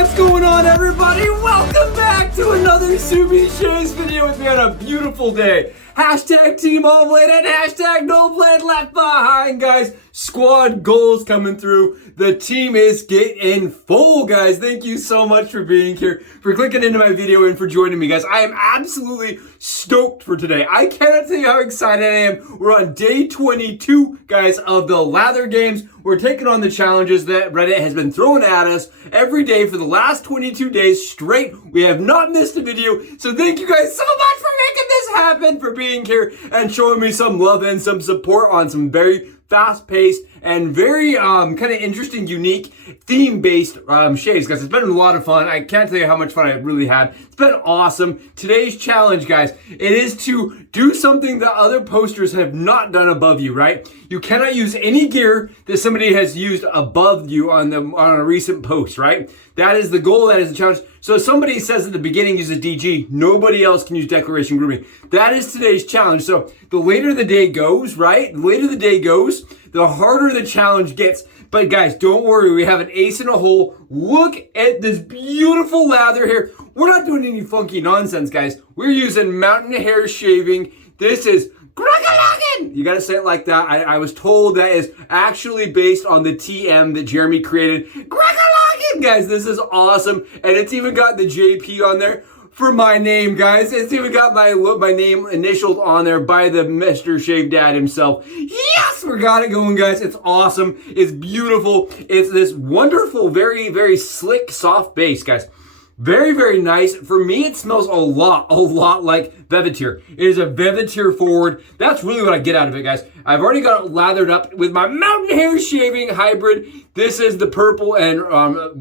What's going on, everybody? Welcome back to another Subi Shaves video with me on a beautiful day. Hashtag Team All Blade and hashtag No Blade Left Behind, guys. Squad goals coming through. The team is getting full, guys. Thank you so much for being here, for clicking into my video, and for joining me, guys. I am absolutely stoked for today. I cannot tell you how excited I am. We're on day 22, guys, of the Lather games. We're taking on the challenges that Reddit has been throwing at us every day for the last 22 days straight. We have not missed a video, so thank you guys so much for making this happen, for being here and showing me some love and some support on some very fast-paced and very kind of interesting, unique, theme-based shaves, guys. It's been a lot of fun. I can't tell you how much fun I really had. It's been awesome. Today's challenge, guys, it is to do something that other posters have not done above you, right? You cannot use any gear that somebody has used above you on a recent post, right? That is the goal. That is the challenge. So if somebody says at the beginning use a DG, nobody else can use declaration grooming. That is today's challenge. So the later the day goes, right? The later the day goes, the harder the challenge gets. But guys, don't worry. We have an ace in a hole. Look at this beautiful lather here. We're not doing any funky nonsense, guys. We're using mountain hair shaving. This is Crackalackin! You gotta say it like that. I was told that is actually based on the TM that Jeremy created. Crackalackin, guys, this is awesome. And it's even got the JP on there for my name, guys. It's even got my name initialed on there by the Mr. Shave Dad himself. Yes, we got it going, guys. It's awesome. It's beautiful. It's this wonderful, very, very slick, soft base, guys. Very, very nice. For me, it smells a lot like Velveteer. It is a Velveteer forward. That's really what I get out of it, guys. I've already got it lathered up with my mountain hair shaving hybrid. This is the purple and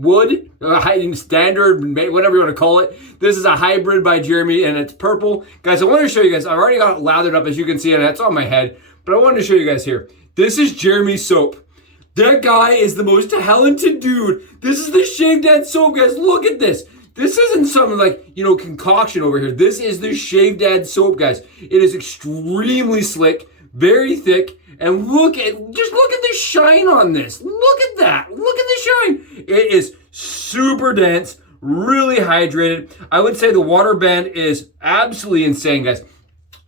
wood, standard, whatever you want to call it. This is a hybrid by Jeremy, and it's purple. Guys, I want to show you guys. I've already got it lathered up, as you can see, and it's on my head. But I wanted to show you guys here. This is Jeremy's soap. That guy is the most talented dude. This is the Shave Dad soap, guys. Look at this. This isn't some concoction over here. This is the Shave Dad soap, guys. It is extremely slick, very thick, and just look at the shine on this. Look at that. Look at the shine. It is super dense, really hydrated. I would say the water band is absolutely insane, guys.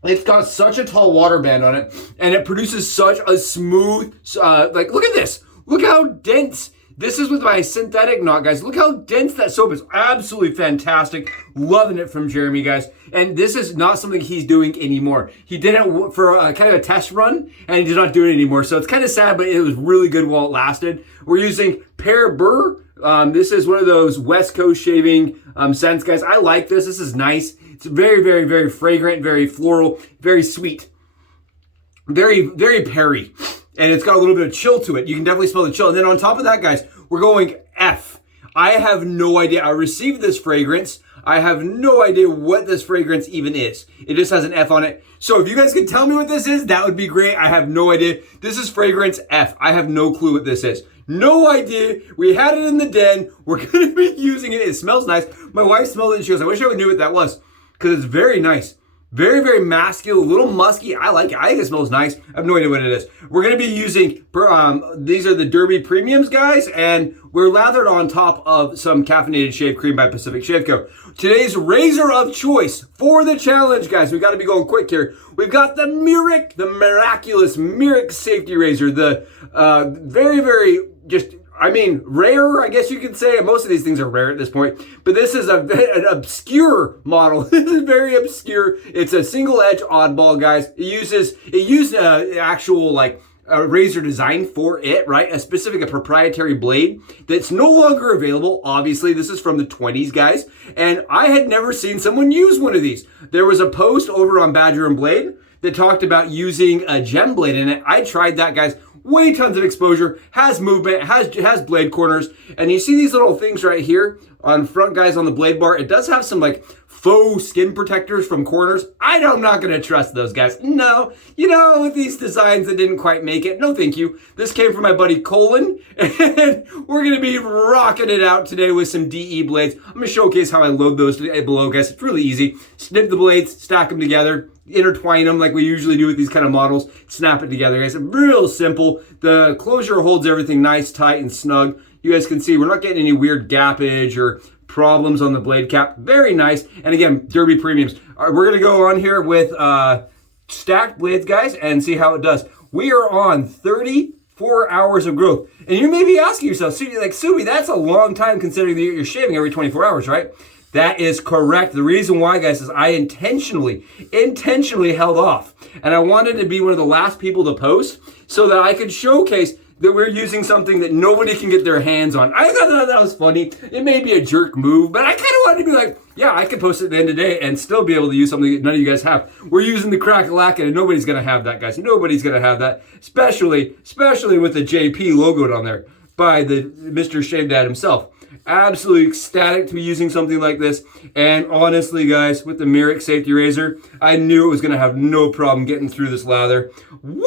It's got such a tall water band on it, and it produces such a smooth, look at this. Look how dense. This is with my synthetic knot, guys. Look how dense that soap is. Absolutely fantastic. Loving it from Jeremy, guys. And this is not something he's doing anymore. He did it for kind of a test run, and he did not do it anymore. So it's kind of sad, but it was really good while it lasted. We're using Pear Brrr. This is one of those West Coast shaving scents, guys. I like this. This is nice. It's very, very, very fragrant, very floral, very sweet. Very, very Perry. And it's got a little bit of chill to it. You can definitely smell the chill. And then on top of that, guys, we're going F. I have no idea. I received this fragrance. I have no idea what this fragrance even is. It just has an F on it. So if you guys could tell me what this is, that would be great. I have no idea. This is fragrance F. I have no clue what this is. No idea. We had it in the den. We're going to be using it. It smells nice. My wife smelled it and she goes, I wish I would knew what that was, because it's very nice. Very, very masculine, a little musky. I like it. I think it smells nice. I have no idea what it is. We're going to be using, these are the Derby Premiums, guys, and we're lathered on top of some caffeinated shave cream by Pacific Shave Co. Today's razor of choice for the challenge, guys. We got to be going quick here. We've got the Miraculous Mirak safety razor. The very, very rare, I guess you could say. Most of these things are rare at this point. But this is an obscure model. This is very obscure. It's a single edge oddball, guys. It used actual a razor design for it, right? A proprietary blade that's no longer available. Obviously, this is from the 20s, guys. And I had never seen someone use one of these. There was a post over on Badger and Blade that talked about using a gem blade in it. I tried that, guys. Way tons of exposure, has movement, has blade corners, and you see these little things right here on front, guys, on the blade bar. It does have some faux skin protectors from corners. I'm not going to trust those guys. No, you know, with these designs that didn't quite make it, no thank you. This came from my buddy Colin, and we're going to be rocking it out today with some DE blades. I'm going to showcase how I load those below, guys. It's really easy. Snip the blades, stack them together, intertwine them like we usually do with these kind of models, snap it together, guys. Real simple. The closure holds everything nice, tight, and snug. You guys can see we're not getting any weird gappage or problems on the blade cap. Very nice. And again, Derby Premiums. We're going to go on here with stacked blades, guys, and see how it does. We are on 34 hours of growth. And you may be asking yourself, like, Subi, that's a long time considering that you're shaving every 24 hours, right? That is correct. The reason why, guys, is I intentionally held off. And I wanted to be one of the last people to post so that I could showcase that we're using something that nobody can get their hands on. I thought that was funny. It may be a jerk move, but I kind of wanted to be like, yeah, I could post it at the end of the day and still be able to use something that none of you guys have. We're using the Crackalackin, and nobody's going to have that, guys. Nobody's going to have that, especially with the JP logoed on there by the Mr. Shave Dad himself. Absolutely ecstatic to be using something like this. And honestly, guys, with the Mirak safety razor, I knew it was going to have no problem getting through this lather. Woo!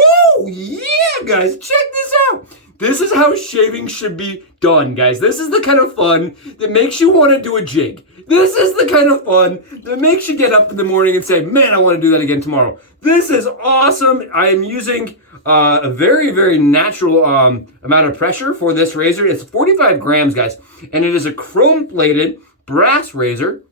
Yeah, guys, check this out. This is how shaving should be done, guys. This is the kind of fun that makes you want to do a jig. This is the kind of fun that makes you get up in the morning and say, man, I want to do that again tomorrow. This is awesome. I am using a very, very natural amount of pressure for this razor. It's 45 grams, guys, and it is a chrome-plated brass razor.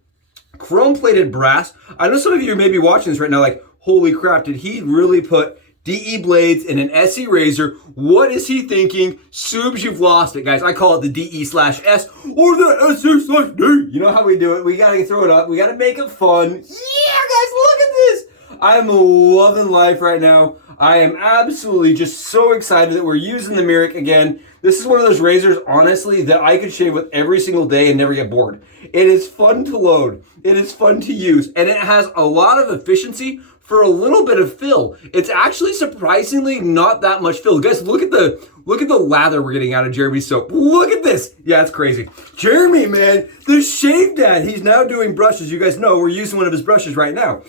Chrome-plated brass. I know some of you may be watching this right now like, holy crap, did he really put DE blades in an SE razor? What is he thinking? Subs, you've lost it, guys. I call it the DE/S or the SE/D. You know how we do it. We got to throw it up. We got to make it fun. Yeah, guys, look at this. I'm loving life right now. I am absolutely just so excited that we're using the Mirak again. This is one of those razors, honestly, that I could shave with every single day and never get bored. It is fun to load. It is fun to use. And it has a lot of efficiency for a little bit of fill. It's actually surprisingly not that much fill. Guys, look at the lather we're getting out of Jeremy's soap. Look at this. Yeah, it's crazy. Jeremy, man, the Shave Dad. He's now doing brushes. You guys know we're using one of his brushes right now.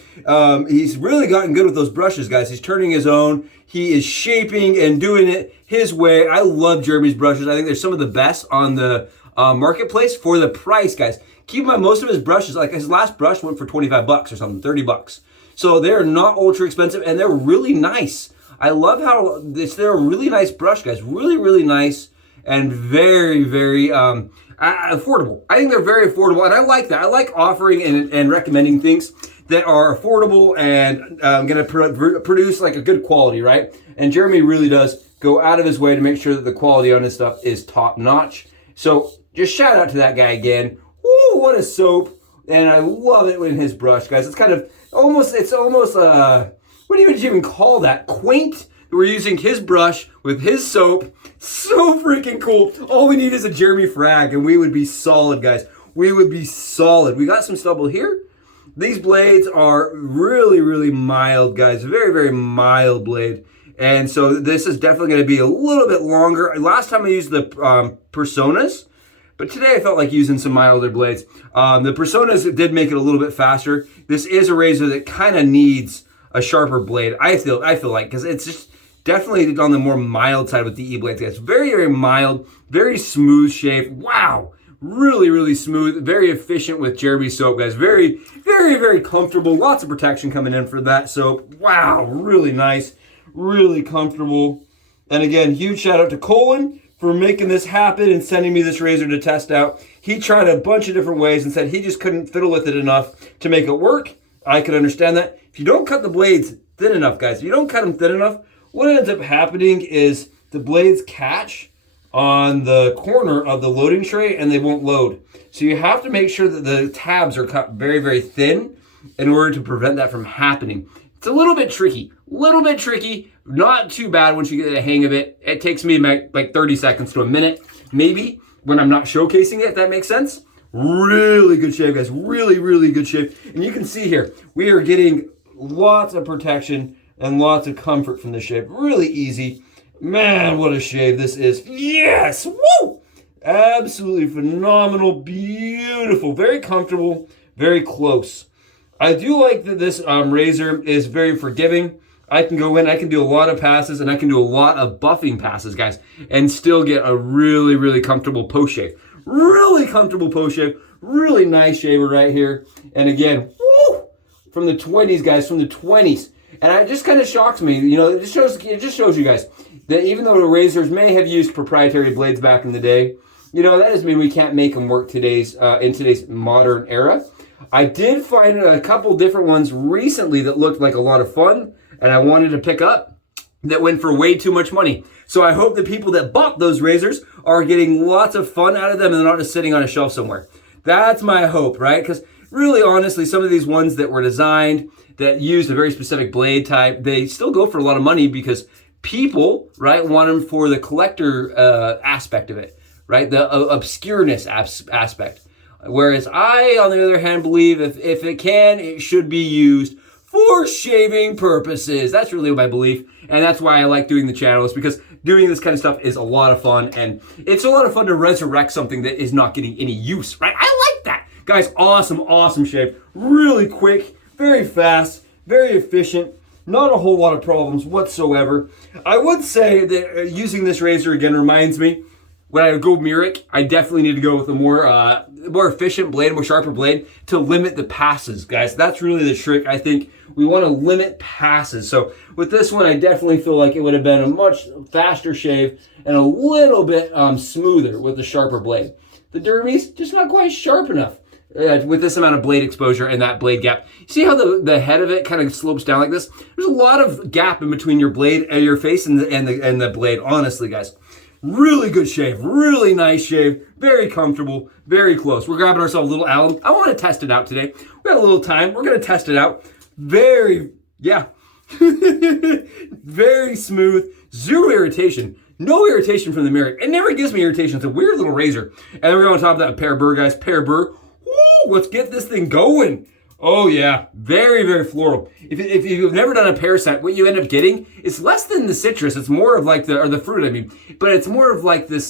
He's really gotten good with those brushes, guys. He's turning his own. He is shaping and doing it his way. I love Jeremy's brushes. I think they're some of the best on the marketplace for the price, guys. Keep in mind, most of his brushes, like his last brush went for 25 bucks or something, 30 bucks. So they're not ultra expensive and they're really nice. I love how they're a really nice brush, guys. Really, really nice and very, very affordable. I think they're very affordable and I like that. I like offering and recommending things that are affordable and going to produce like a good quality, right? And Jeremy really does go out of his way to make sure that the quality on his stuff is top notch. So just shout out to that guy again. Woo, what a soap. And I love it in his brush, guys. It's kind of almost, what do you even call that? Quaint. We're using his brush with his soap. So freaking cool. All we need is a Jeremy frag and we would be solid, guys. We would be solid. We got some stubble here. These blades are really, really mild, guys. Very, very mild blade. And so this is definitely going to be a little bit longer. Last time I used the Personas, but today I felt like using some milder blades. The Personas did make it a little bit faster. This is a razor that kind of needs a sharper blade, I feel like, because it's just definitely on the more mild side with the E-blades, guys. Very, very mild, very smooth shave. Wow. Really, really smooth, very efficient with Jeremy's soap, guys. Very, very, very comfortable. Lots of protection coming in for that soap. Wow, really nice, really comfortable. And again, huge shout out to Colin for making this happen and sending me this razor to test out. He tried a bunch of different ways and said he just couldn't fiddle with it enough to make it work. I could understand that. If you don't cut the blades thin enough, guys, if you don't cut them thin enough, what ends up happening is the blades catch on the corner of the loading tray and they won't load. So you have to make sure that the tabs are cut very, very thin in order to prevent that from happening. It's a little bit tricky, not too bad once you get the hang of it. It takes me like 30 seconds to a minute, maybe, when I'm not showcasing it, if that makes sense. Really good shave, guys, really, really good shave. And you can see here, we are getting lots of protection and lots of comfort from this shave. Really easy. Man, what a shave this is. Yes! Woo! Absolutely phenomenal, beautiful, very comfortable, very close. I do like that this razor is very forgiving. I can go in, I can do a lot of passes, and I can do a lot of buffing passes, guys, and still get a really, really comfortable post shave. Really comfortable post shave. Really nice shaver right here. And again, woo, from the 20s, guys, from the 20s. And it just kind of shocks me, you know, it just shows you guys that even though the razors may have used proprietary blades back in the day, you know, that doesn't mean we can't make them work in today's modern era. I did find a couple different ones recently that looked like a lot of fun, and I wanted to pick up that went for way too much money. So I hope the people that bought those razors are getting lots of fun out of them and they're not just sitting on a shelf somewhere. That's my hope, right? Because really, honestly, some of these ones that were designed that used a very specific blade type, they still go for a lot of money because people, right, want them for the collector aspect of it, right? The obscureness aspect. Whereas I, on the other hand, believe if it can, it should be used for shaving purposes. That's really my belief, and that's why I like doing the channel, is because doing this kind of stuff is a lot of fun, and it's a lot of fun to resurrect something that is not getting any use, right? I like that. Guys, awesome shave. Really quick, very fast, very efficient. Not a whole lot of problems whatsoever. I would say that using this razor again reminds me, when I go Mirak, I definitely need to go with a more efficient blade, a more sharper blade to limit the passes, guys. That's really the trick. I think we want to limit passes. So with this one, I definitely feel like it would have been a much faster shave and a little bit smoother with the sharper blade. The Dermy's just not quite sharp enough with this amount of blade exposure and that blade gap. See how the head of it kind of slopes down like this? There's a lot of gap in between your blade and your face and the blade, honestly, guys. Really good shave, really nice shave, very comfortable, very close. We're grabbing ourselves a little alum. I want to test it out today. We got a little time. We're going to test it out. Very smooth, zero irritation. No irritation from the Mirak. It never gives me irritation. It's a weird little razor. And then we're going on top of that Pear Brrr, guys. Pear Brrr. Woo, let's get this thing going. Oh yeah, very floral. If you've never done a pear scent, what you end up getting is less than the citrus. It's more of like the fruit, I mean, but it's more of like this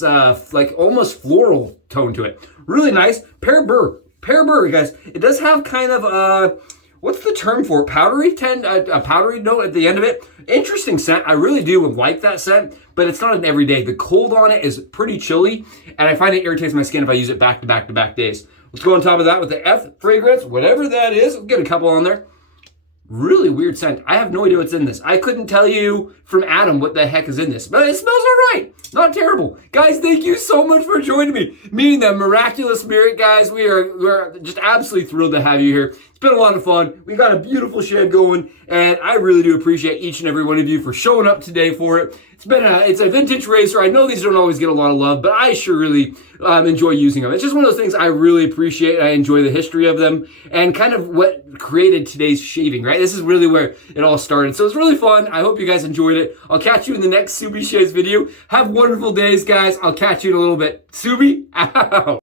like almost floral tone to it. Really nice. Pear Brrr, guys. It does have kind of what's the term for it? A powdery note at the end of it. Interesting scent. I really do like that scent, but it's not an everyday. The cold on it is pretty chilly, and I find it irritates my skin if I use it back to back days. Let's go on top of that with the F fragrance, whatever that is. We'll get a couple on there. Really weird scent. I have no idea what's in this. I couldn't tell you from Adam what the heck is in this, but it smells all right. Not terrible. Guys, thank you so much for joining me. Meeting the Miraculous Mirak, guys. We're just absolutely thrilled to have you here. It's been a lot of fun. We got a beautiful shed going, and I really do appreciate each and every one of you for showing up today for it. It's a vintage razor. I know these don't always get a lot of love, but I sure really enjoy using them. It's just one of those things I really appreciate. I enjoy the history of them and kind of what created today's shaving, right? This is really where it all started. So it's really fun. I hope you guys enjoyed it. I'll catch you in the next Subi Shaves video. Have wonderful days, guys. I'll catch you in a little bit. Subi, out.